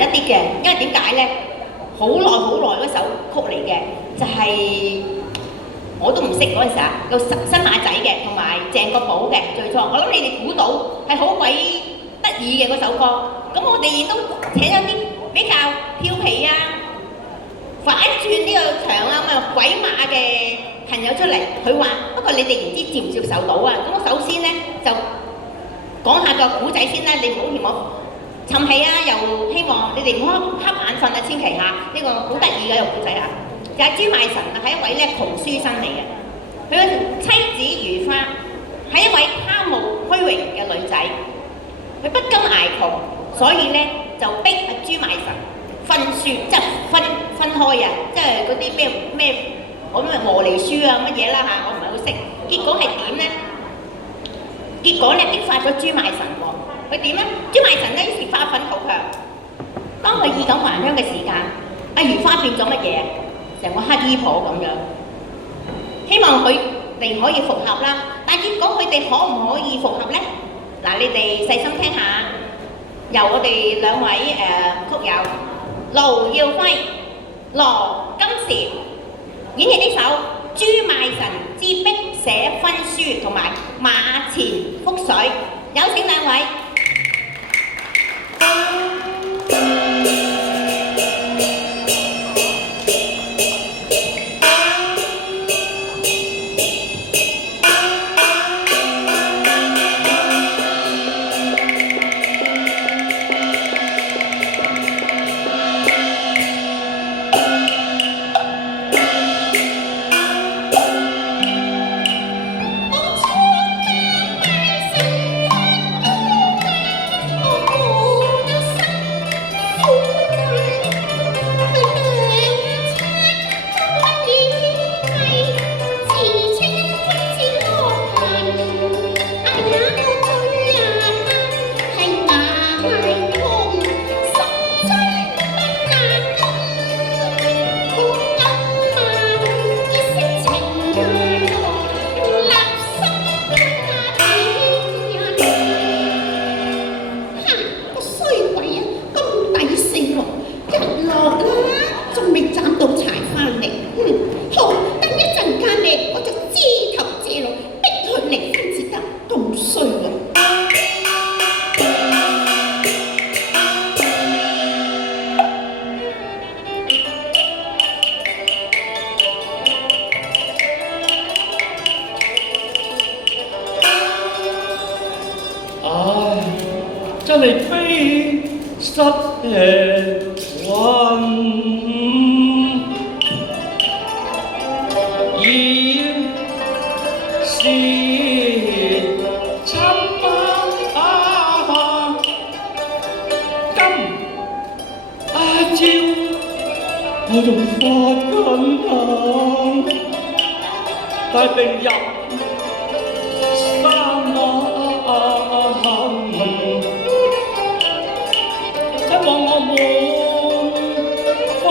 一啲嘅，因為點解咧？好耐嗰首曲嚟嘅，就係、我都唔識嗰陣時啊，有新馬仔嘅，同埋鄭國寶嘅最初，我諗你哋估到係好鬼得意嘅嗰首歌。咁我哋亦都請咗啲比較調皮啊、反轉呢個場啊咁啊鬼馬嘅朋友出嚟，佢話：不過你哋唔知接唔接受到啊？咁我首先咧就講下個古仔先啦，你唔好嫌我沉氣啊，又希望你哋唔好瞌眼瞓啊，千祈嚇，呢個好得意嘅一個古仔啊！就係朱賣臣啊，係一位咧窮書生嚟嘅，佢嘅妻子如花係一位貪慕虛榮嘅女仔，佢不甘捱窮，所以咧就逼阿朱賣臣分書，即係分開啊，即係嗰啲咩我咩和離書啊乜嘢啦嚇，我唔係好識。結果係點咧？結果咧激發咗朱賣臣喎，佢點咧？朱賣臣咧於是發奮圖強，當佢衣錦還鄉嘅時間，阿如花變咗乜嘢？成個乞衣婆咁樣，希望佢哋可以復合啦。但係結果佢哋可唔可以復合咧？嗱，你哋細心聽下，由我哋兩位曲友盧耀輝、羅金嬋演繹呢首《朱賣臣之碧寫婚書》同埋《馬前覆水》，有請兩位。真係非失運，已是親媽今朝我仲發緊冷，但並入望我滿腹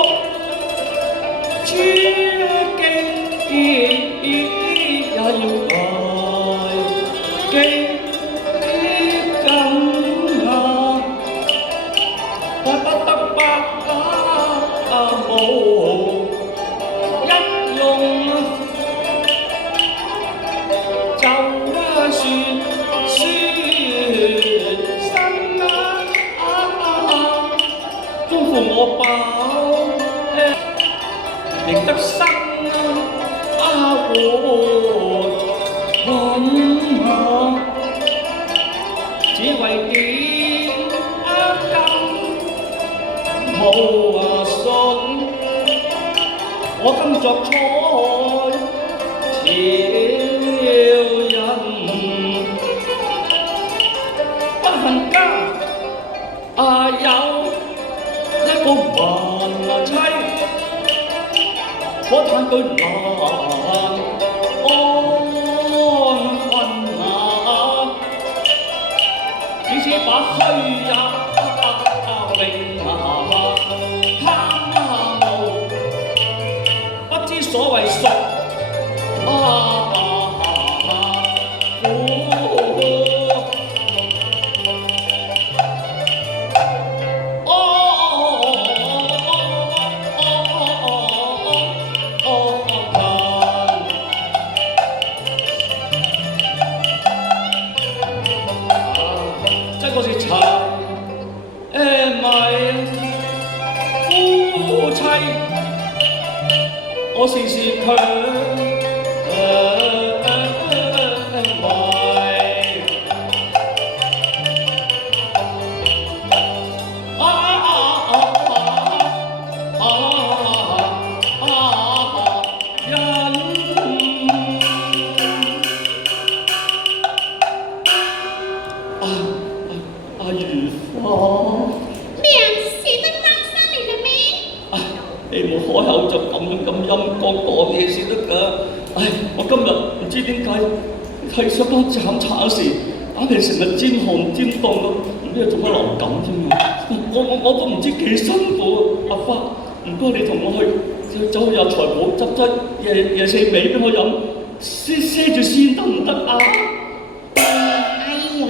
珠璣，也要捱幾斤啊！但不得百無一用，就算我飽亦得生活穩啊！只為點金無信，我今作菜俏人，不幸家有一個萬妻，可嘆佢難安分啊！只是把虛也榮貪慕，不知所謂熟苦。夫妻，我時時強你冇開口就咁陰光講嘢先得㗎。唉，我今日唔知點解係上班斬柴嗰時，硬係成日尖寒尖凍咁，唔知係做乜流感添喎。我都唔知幾辛苦。阿花，唔該你同我去走去入財寶執劑夜四味俾我飲，賒住先得唔得啊？哎呀，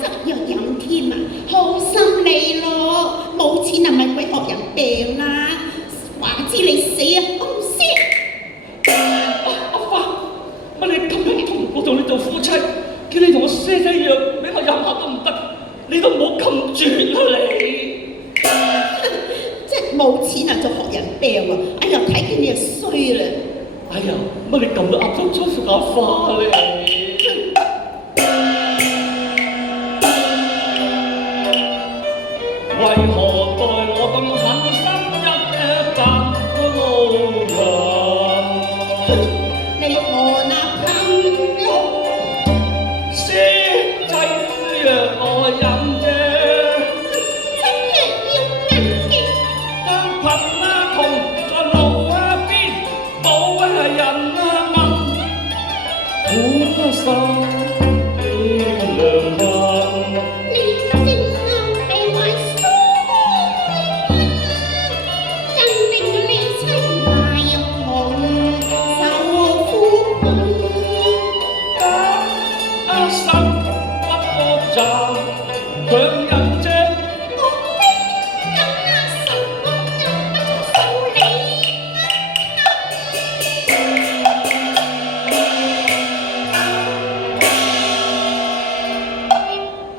執藥飲添啊，好心你咯，冇錢啊咪鬼學人病啦，話知你死啊，我唔識。阿花，乜你咁樣我同你做夫妻，叫你同我賒藥俾我飲下都唔得，你都唔好咁絕啦你！即係冇錢啊就學人病啊，哎呀睇見你就衰啦。哎呀，乜你咁都噏得出阿花咧？為何待我咁狠心一百個路人？你何那憑肉？賒劑藥我飲啫，真係要銀嘅。單憑窮在路邊，冇人問，苦心的良人。強人啫，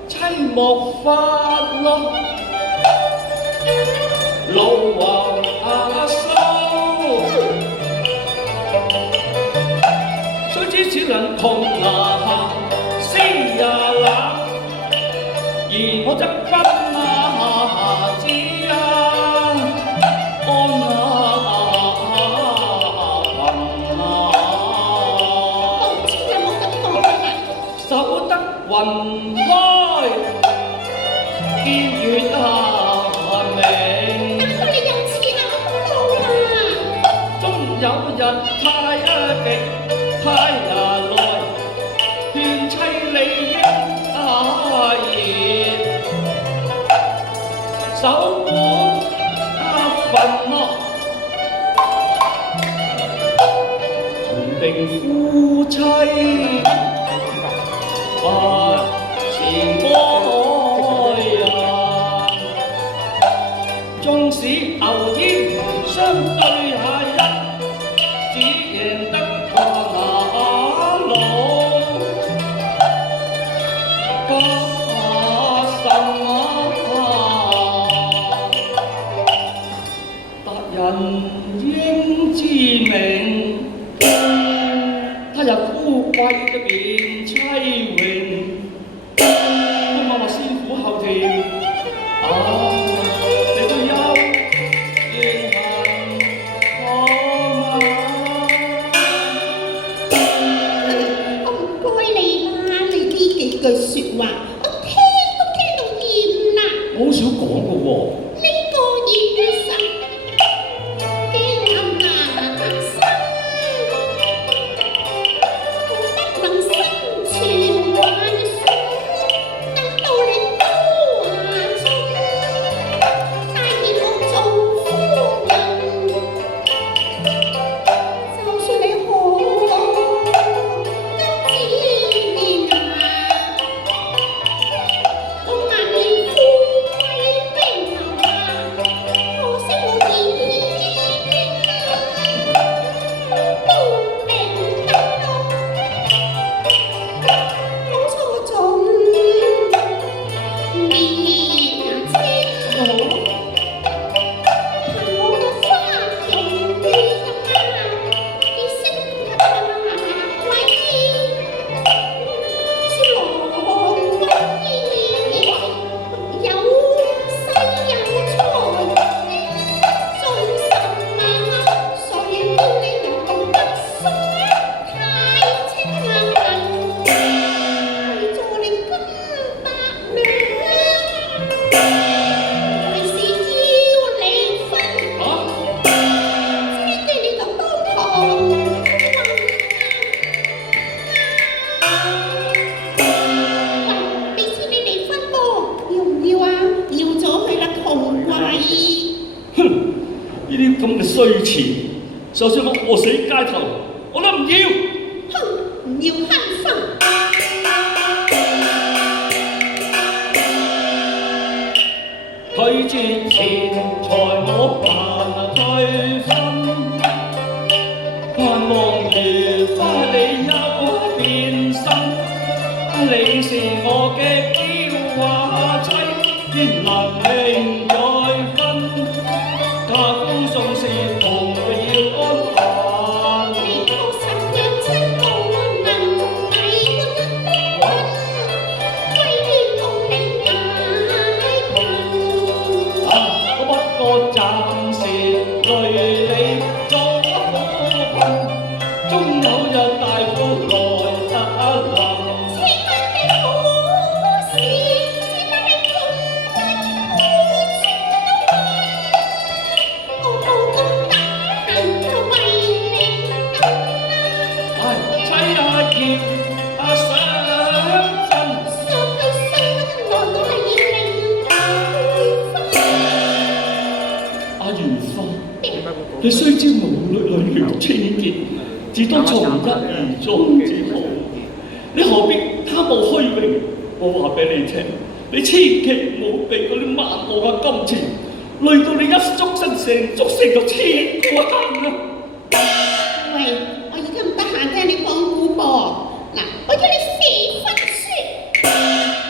妻莫發咯，老橫收，雖知此人窮牙死呀冷。而我則不哪知啊，安冇錢就冇得講啦，守得雲開，見月明。等到你有錢啦，好啦。終有日太極太耐，勸妻理應守本分咯，同定夫妻不前愛人，縱使牛煙相對下一，只贏得個那路加深人應知命，他日富貴嘅變妻榮，都默默先苦後甜，你都有怨恨我我唔該你啦，你呢幾句説話，我聽都聽到厭啦。我好少講嘅喎。呢個現實。都好咯。我嘅花容易啊，你識得威是羅威有勢有財，做什麼誰叫你能懂得衰？太清冷冷，為咗你金百兩。為是要離婚，知對你就當堂俾錢你離婚噃，要唔要啊？要咗佢啦，窮鬼！哼！呢啲咁嘅衰錢，就算我餓死街頭，我都唔要。哼，唔要慳分。拒絕錢財我辦退婚，盼望如花你有變身。你是我嘅嬌娃妻，願能永再分。家夫總是同要安排。你確實讓親無能，抵我一啲困，為願同你解困。我不過暫時累你做苦困，終有日大富來得臨。千萬嘅好事，千萬嘅痛快，我全都愛。我冇咁得閒就為你等啦。妻啊葉啊想真，想到心內都係要令佢分。阿如花，你雖知無女如千結，自當從一而終至好。你何必貪慕虛榮？我話俾你聽，你千祈唔好俾嗰啲萬惡嘅金錢累到你一觸身成個千個坑啊！喂，我而家唔得閒聽你講古噃。嗱，我要你寫婚書，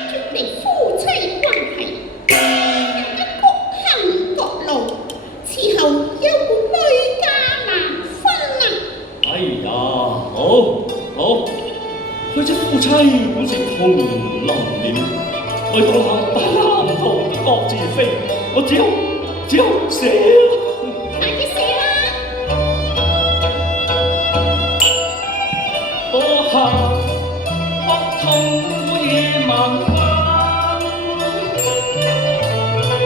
脱離夫妻關係，大家各行各路，此後休會女嫁難分啊！哎呀，好，佢隻夫妻本是同林鳥，為到下單途各自飛，我只有寫啦。快啲寫啦！多下不痛苦已萬分，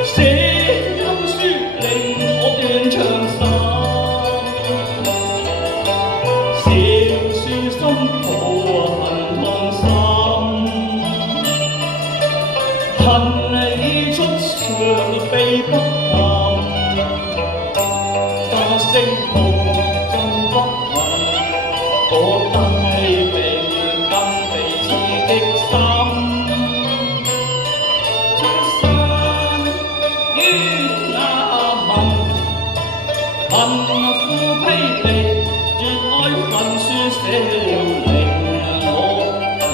寫休書令我斷腸心，小書心抱恨痛心，恨已出場避不堪，家聲抱真不幸。我大病更被刺激心，出身於那民，貧富霹靂，絕愛恨書寫了令我強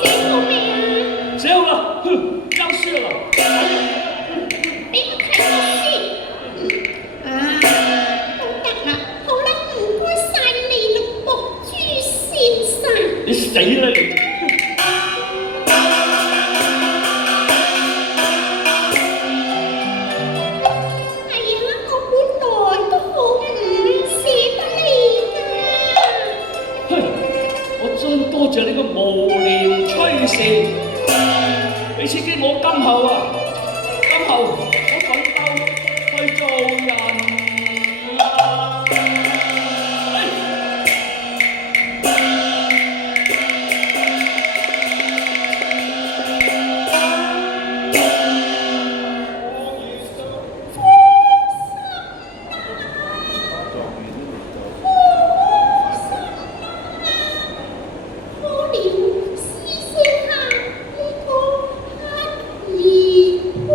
寫到未啊？寫好啦，交書啦。俾我睇下先。都得啦，好啦，唔該晒你啦，博朱先生。你死啦你！係啊，我本來都好唔捨得你㗎。哼，我真多謝你個無廉吹事，俾刺激我今後啊，今後我奮鬥去做人啊！可憐施捨下呢個乞兒婆。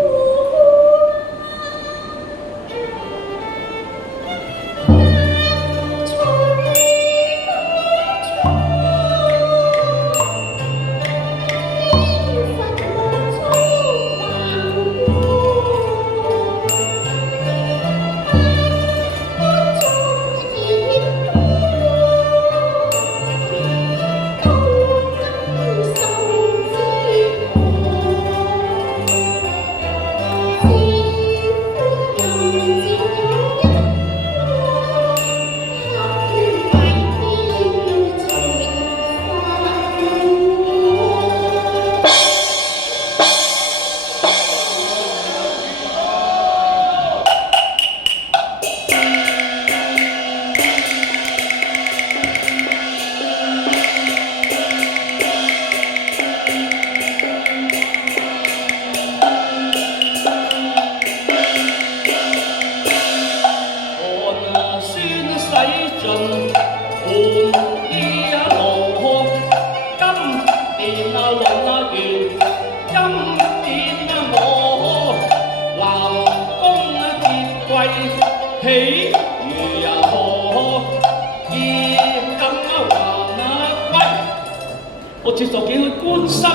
接受幾許關心，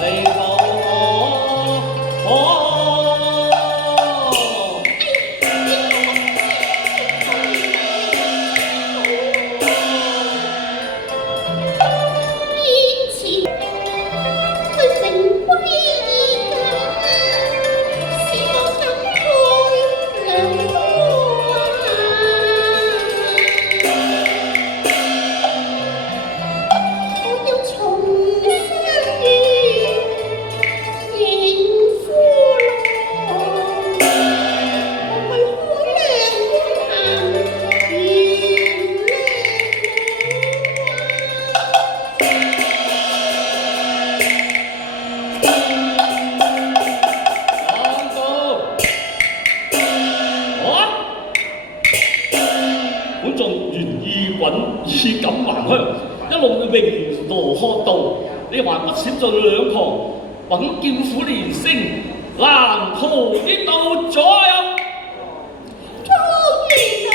你好可。意錦還鄉，一路榮羅學道，你還不閃盡兩旁，揾劍斧連聲，難逃呢道左右。狀元郎，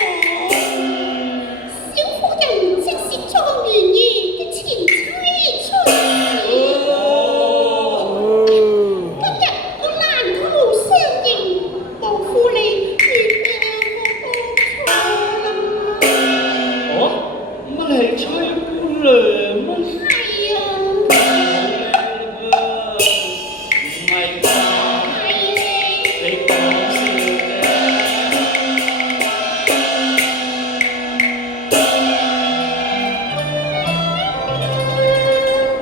小夫人即是狀元爺的前妻出現。今日我難逃相迎，望夫你原諒我多錯啦。哦，乜你係崔姑娘麼？係啊，唔係啩？係你。你講笑啫。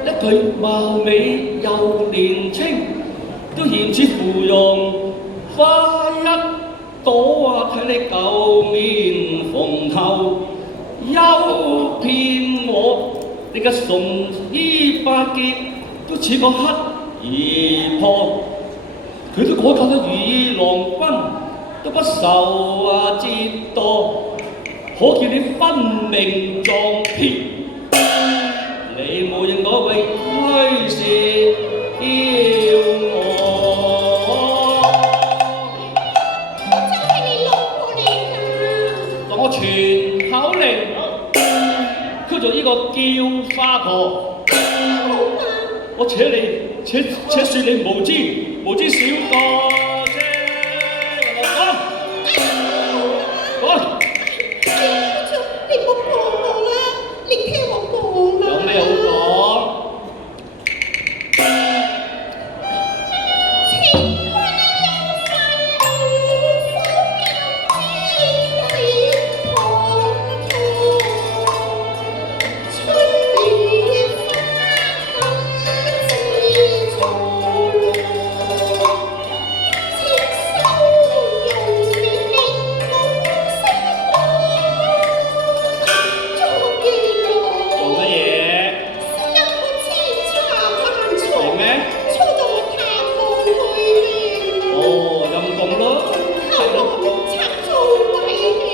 一對貌美又年青，都顯似芙蓉花一朵啊！睇你舊面蓬頭，幽騙我，你嘅崇衣百結都似個乞兒婆。佢都改嫁得如意郎君，都不受折墮，可見你分明撞騙。你冇認我為虛事叫我，真係你老婆嚟㗎。當我全口令，佢做呢個叫花婆。好嘛，我且說你無知小個啫。講，你唔好講我啦，你聽我講啦。有咩好講？情歸有份苦，苦有知你旁錯。春雨花感知錯路，情深容易令我識我。狀元郎。做乜嘢？因我千差萬錯，係咩？錯到我探無去了。哦，陰公咯，後來拆造為孽，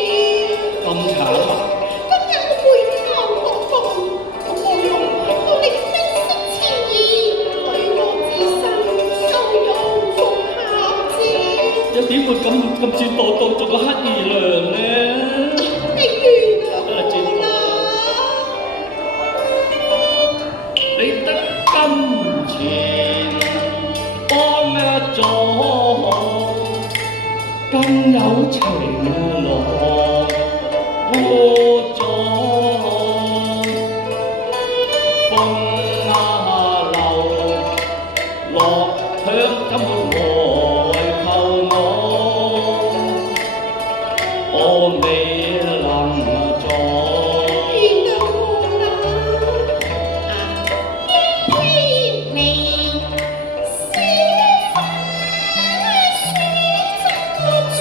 咁慘啊！今日我回頭學步，我無用努力分析前意，對我自身受用奉孝子。又點會咁折墮到做個乞兒娘呢？你原諒我啦。你得金錢幫一咗，更有情郎護咗，風流落響怎會來求我未能做。原諒我啦，偏你小花說怎個絕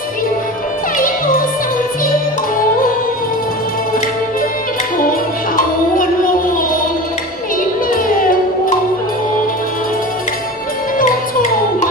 情，抵我受煎熬。學後路，你諒我，當初迷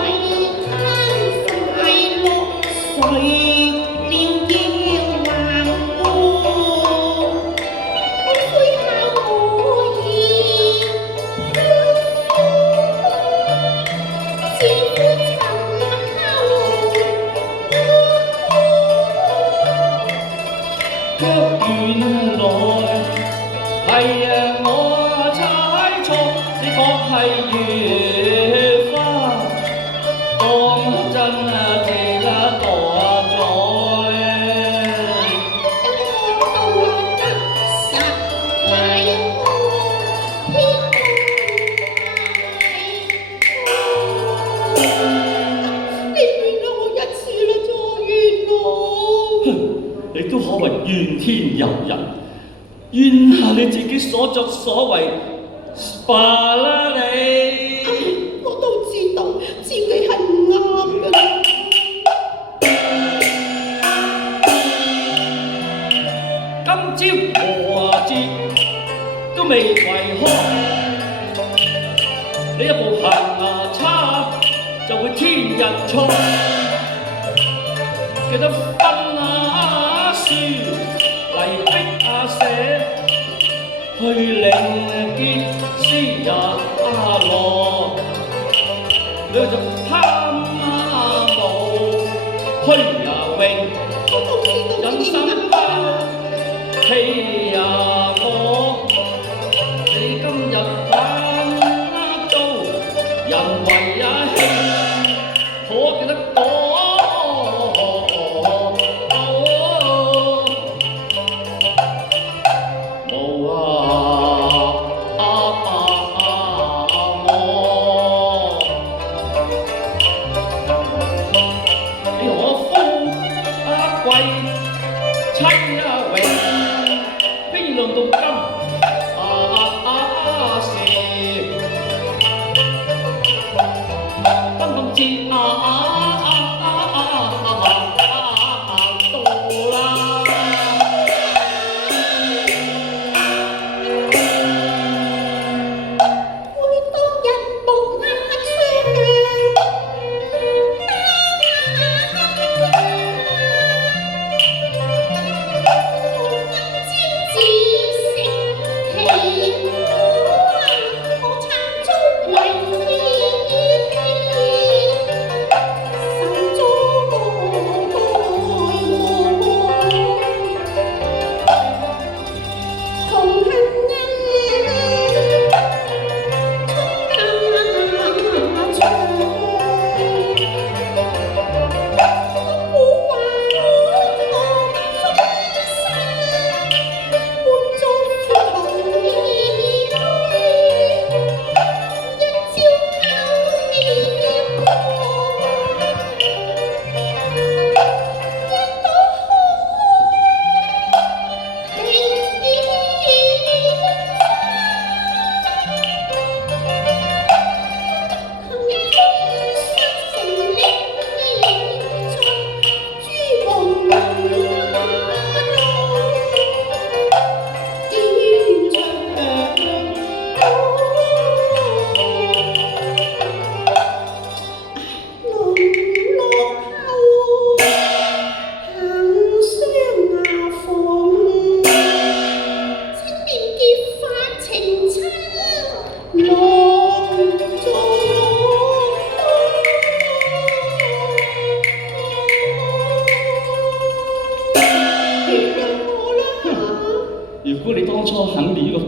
人，怨下你自己所作所為，罷啦你。我都知道自己係唔啱嘅。今朝和節都未為開，你一部行牙叉就會天日錯。記得分啊書嚟逼啊寫，去領結詩也落，你就貪啊無，虛也榮，人生包氣呀我，你今日反遭人為啊氣，可記得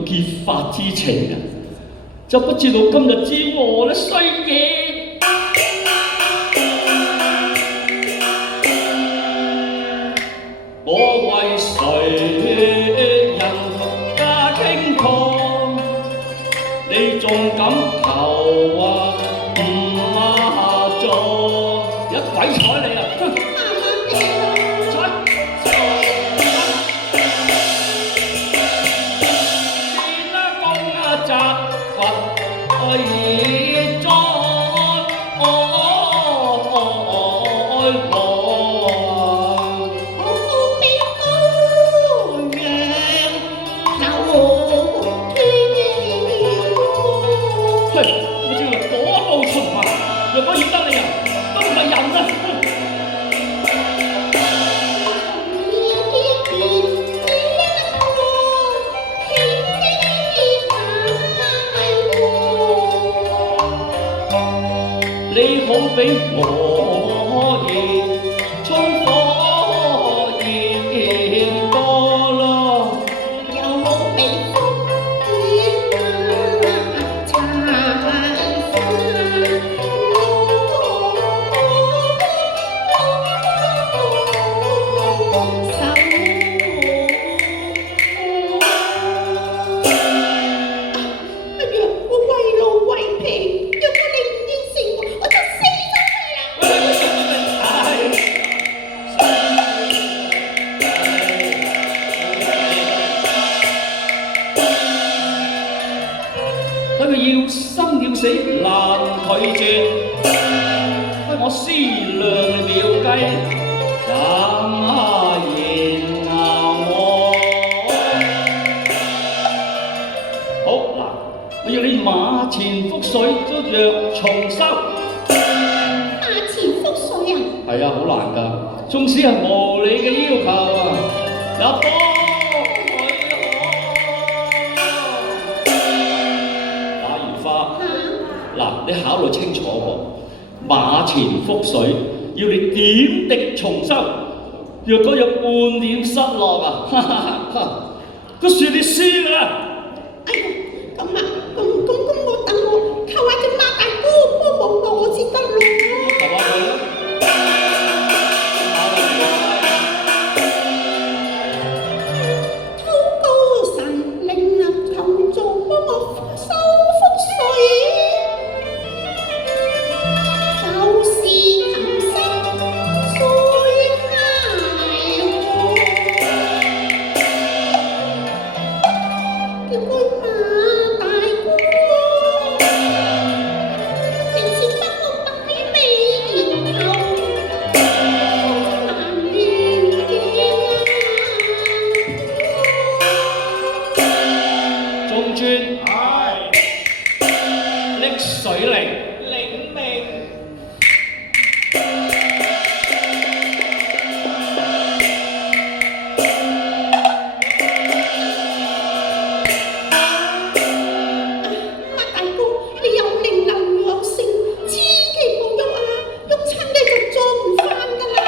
結髮之情啊，就不知道今日之禍啦，衰嘢！我為誰人家傾曠，你仲敢求啊唔下葬？一鬼睬你啊！若果要得你人，都唔係人啊！你好比我熱衝火焰多咯，又好比風雨殘我思量了計，怎言我？好嗱，我要你馬前覆水，都若重修。馬前覆水啊！係啊，好難㗎，縱使係無理嘅要求啊，也幫佢可。打完花，嗱，你考慮清楚喎，馬前覆水，要你點滴重修。若果有半點失落啊，都算你輸啦。哎呀，咁啊，咁我等我求下隻馬大哥幫幫我先得咯。求下佢啦。禱告神靈能求助幫我收覆水，舊時琴聲水嗌我，叫佢馬大哥，平時幫我擺尾然後難料嘅中專溺水靈。領命。馬大哥，你有靈能有性，千祈唔好喐啊！喐親你就做唔翻㗎啦！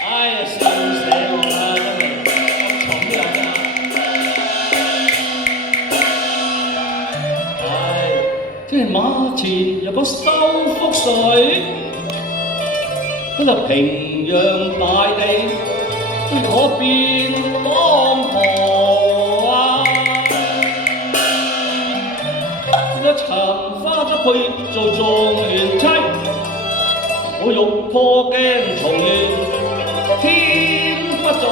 哎呀，笑死我啦！真係咁重人啊！唉，即係馬前有個收覆水，嗰就平洋大地，你可變當何啊？一尋花執去做狀元妻。我欲破鏡重圓，天不作。